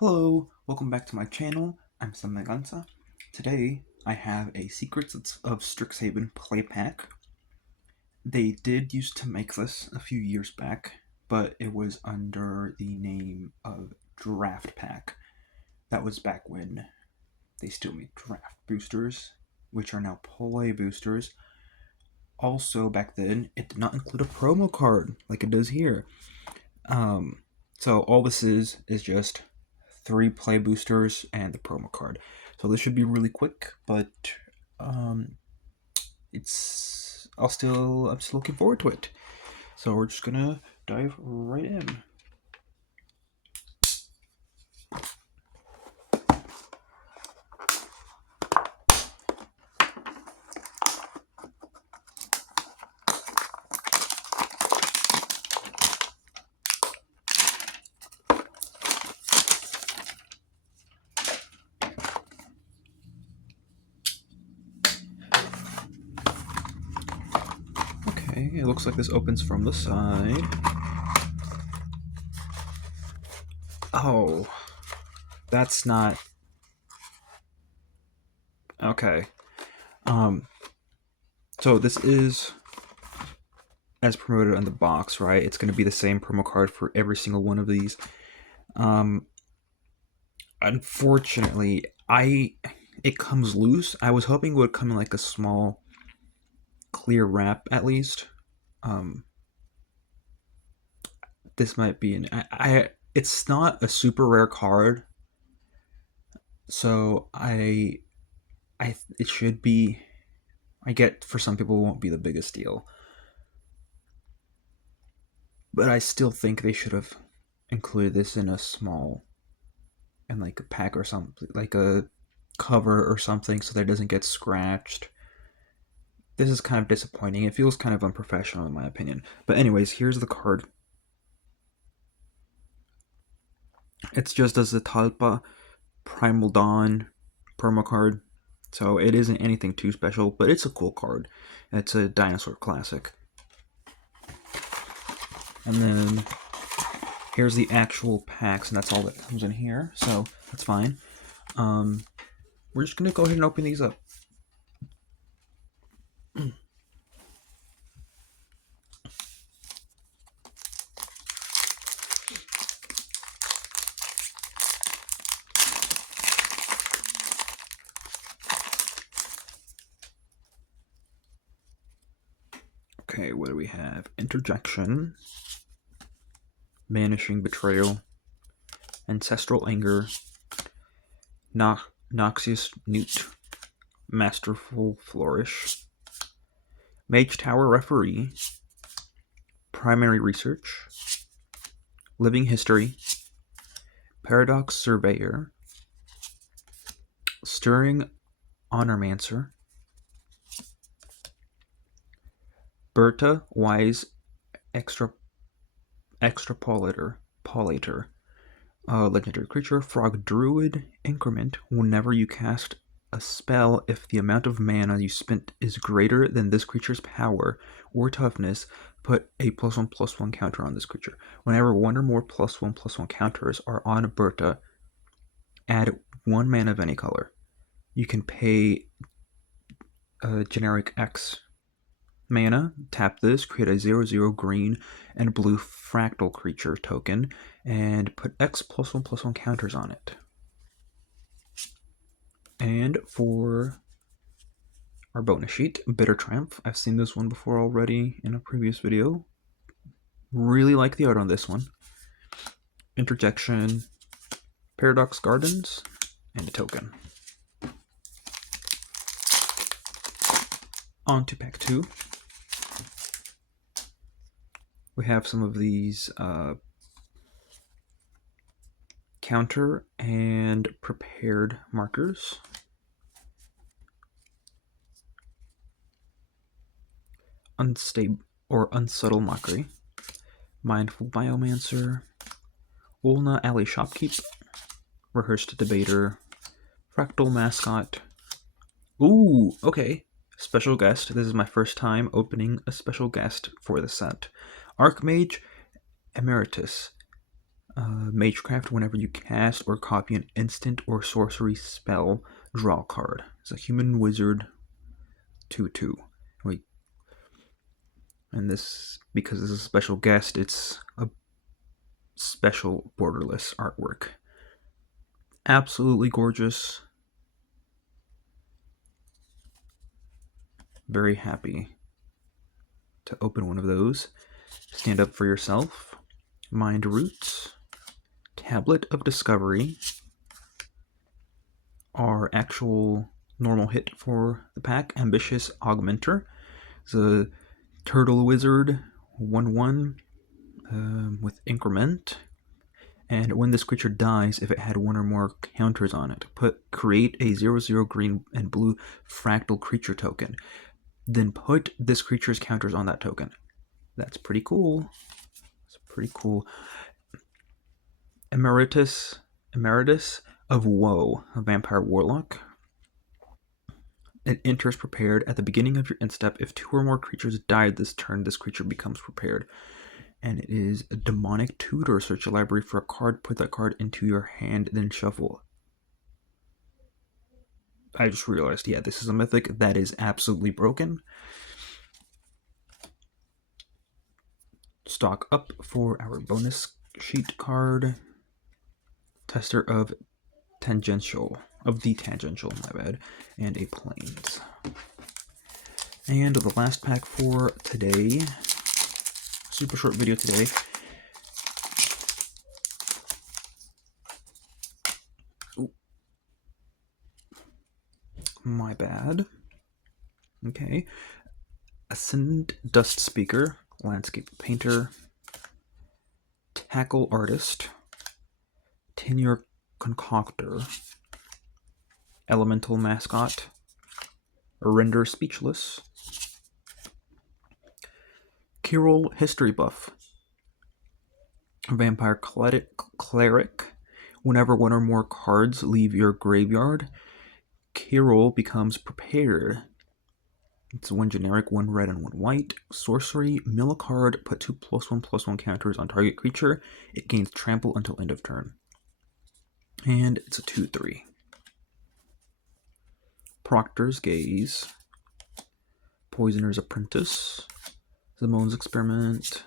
Hello, welcome back to my channel. I'm Samagansa. Today I have a Secrets of Strixhaven play pack. They did used to make this a few years back, but it was under the name of Draft Pack. That was back when they still made draft boosters, which are now play boosters. Also, back then, it did not include a promo card like it does here. So all this is just 3 play boosters and the promo card. So this should be really quick, but I'm still looking forward to it. So we're just gonna dive right in. Okay, it looks like this opens from the side. Oh, that's not okay. So this is as promoted on the box, right? It's going to be the same promo card for every single one of these. Unfortunately, it comes loose. I was hoping it would come in like a small clear wrap at least. This might be it's not a super rare card, so it should be. I get for some people it won't be the biggest deal, but I still think they should have included this in a small, and like a pack or something, like a cover or something, so that it doesn't get scratched. This is kind of disappointing. It feels kind of unprofessional in my opinion. But anyways, here's the card. It's just as the Talpa Primal Dawn promo card. So it isn't anything too special, but it's a cool card. It's a dinosaur classic. And then here's the actual packs, and that's all that comes in here. So that's fine. We're just gonna go ahead and open these up. Okay, what do we have? Interjection, Banishing Betrayal, Ancestral Anger, Noxious Newt, Masterful Flourish, Mage Tower Referee, Primary Research, Living History, Paradox Surveyor, Stirring Honormancer, Berta Wise Extrapolator, legendary creature, Frog Druid, Increment. Whenever you cast a spell, if the amount of mana you spent is greater than this creature's power or toughness, put a +1/+1 counter on this creature. Whenever one or more +1/+1 counters are on Berta, add 1 mana of any color. You can pay a generic X mana, tap this, create a 0/0 green and blue fractal creature token, and put X +1/+1 counters on it. And for our bonus sheet, Bitter Triumph. I've seen this one before already in a previous video. Really like the art on this one. Interjection, Paradox Gardens, and a token. On to pack 2. We have some of these counter and prepared markers. Unstable or Unsubtle Mockery, Mindful Biomancer, Ulna Alley Shopkeep, Rehearsed Debater, Fractal Mascot. Ooh, okay. Special guest. This is my first time opening a special guest for the set. Archmage Emeritus. Magecraft, whenever you cast or copy an instant or sorcery spell, draw a card. It's a human wizard 2/2. Wait. And this, because this is a special guest, it's a special borderless artwork. Absolutely gorgeous. Very happy to open one of those. Stand Up for Yourself, Mind Roots, Tablet of Discovery, our actual normal hit for the pack, Ambitious Augmenter. It's a Turtle Wizard 1/1 with Increment. And when this creature dies, if it had one or more counters on it, create a 0/0 green and blue fractal creature token. Then put this creature's counters on that token. That's pretty cool. It's pretty cool. Emeritus of Woe, a Vampire Warlock. It enters prepared at the beginning of your end step. If 2 or more creatures died this turn, this creature becomes prepared. And it is a Demonic Tutor. Search your library for a card, put that card into your hand, then shuffle. I just realized, yeah, this is a mythic that is absolutely broken. Stock up for our bonus sheet card. Tester of the Tangential, my bad, and a Plains. And the last pack for today, super short video today. Ooh. My bad. Okay. Ascendant Dust Speaker, Landscape Painter, Tackle Artist, Tenure Concoctor, Elemental Mascot, Render Speechless, Kirill History Buff, Vampire Cleric. Whenever 1 or more cards leave your graveyard, Kirill becomes prepared. It's 1 generic, 1 red, and 1 white. Sorcery, mill a card, put 2 +1/+1 counters on target creature. It gains trample until end of turn. And it's a 2/3. Proctor's Gaze, Poisoner's Apprentice, Simone's Experiment,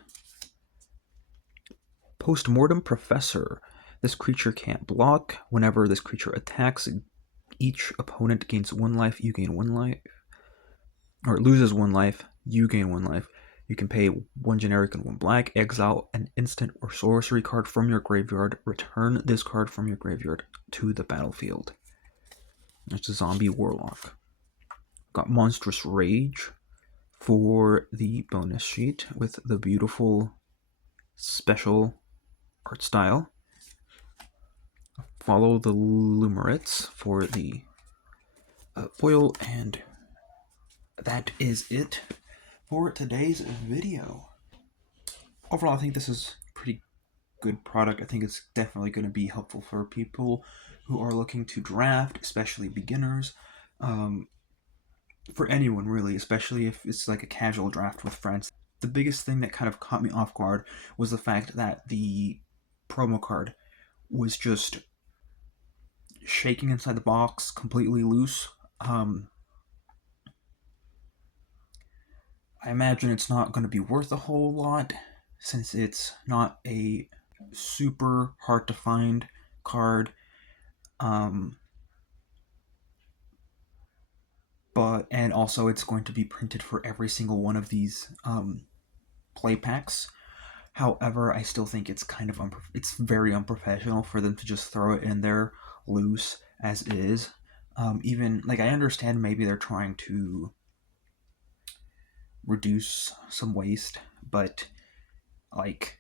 Postmortem Professor. This creature can't block. Whenever this creature attacks, each opponent gains 1 life, you gain 1 life. Or it loses 1 life, you gain 1 life. You can pay 1 generic and 1 black, exile an instant or sorcery card from your graveyard, return this card from your graveyard to the battlefield. It's a zombie warlock. Got Monstrous Rage for the bonus sheet with the beautiful special art style. Follow the Lumerits for the foil, and that is it for today's video. Overall, I think this is a pretty good product. I think it's definitely going to be helpful for people who are looking to draft, especially beginners. For anyone really, especially if it's like a casual draft with friends. The biggest thing that kind of caught me off guard was the fact that the promo card was just shaking inside the box, completely loose. I imagine it's not going to be worth a whole lot since it's not a super hard to find card. And also it's going to be printed for every single one of these play packs. However, I still think it's kind of it's very unprofessional for them to just throw it in there loose as is. Even like I understand maybe they're trying to reduce some waste, but like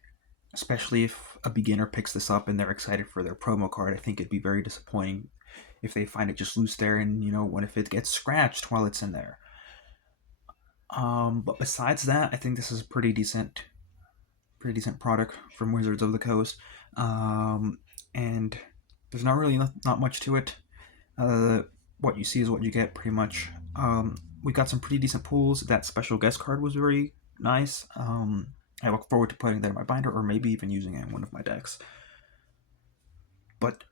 especially if a beginner picks this up and they're excited for their promo card, I think it'd be very disappointing if they find it just loose there, and what if it gets scratched while it's in there. But besides that, I think this is a pretty decent product from Wizards of the Coast. And there's not really not much to it. What you see is what you get, pretty much. We got some pretty decent pulls. That special guest card was very nice. I look forward to putting that in my binder, or maybe even using it in one of my decks. But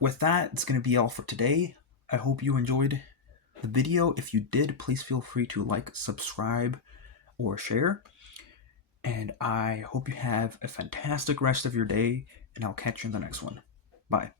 with that, it's going to be all for today. I hope you enjoyed the video. If you did, please feel free to like, subscribe, or share. And I hope you have a fantastic rest of your day, and I'll catch you in the next one. Bye.